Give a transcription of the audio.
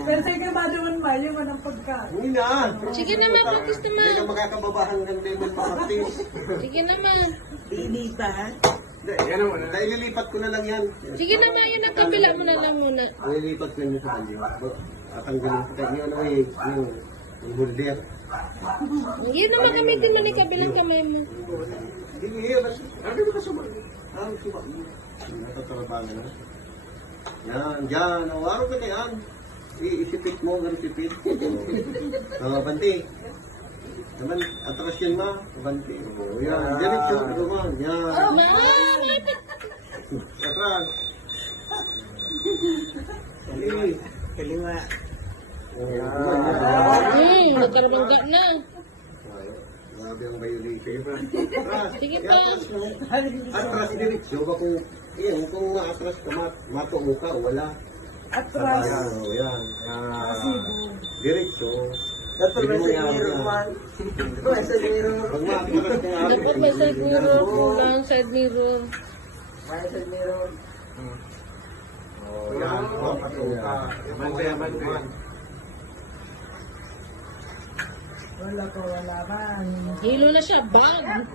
Pero sa'yo ka madaman ba yung anong pagka? Hindi na. Sige naman, practice Hindi naman. ka makakababahan ng lemon practice. Sige naman. Lilipat. Hindi, yan naman. Naililipat ko na lang yan. Sige naman, yun ang kabila mo na lang muna. Naililipat ko yun sa kanya. Tatanggalin ko tayo. Ano eh, yung holder. Yun naman kami din na kabilang kamay mo. Hindi, ano ba ka suba? Ang suba. Natatrabahan na. Yan, dyan. Araw ka na yan. Isipit mo, ganun sipit. Banti. Naman, atras yan ma. Banti. Yan, diretso. Naman, yan. Atras. Kaliwa. Nagkarabangga na. Grabe ang violation. Atras. Sige pa. Atras, diretso. Kung atras ka, matuo ka, wala. Atras. Yan. Diretso. Dapat may siguro man. May siguro. Pag maatras ka nga. Dapat may side mirror. Kulang side mirror. May siguro. Yan. Matuo ka. Yaman. Wala ko, wala man. Hilo na siya. Bag.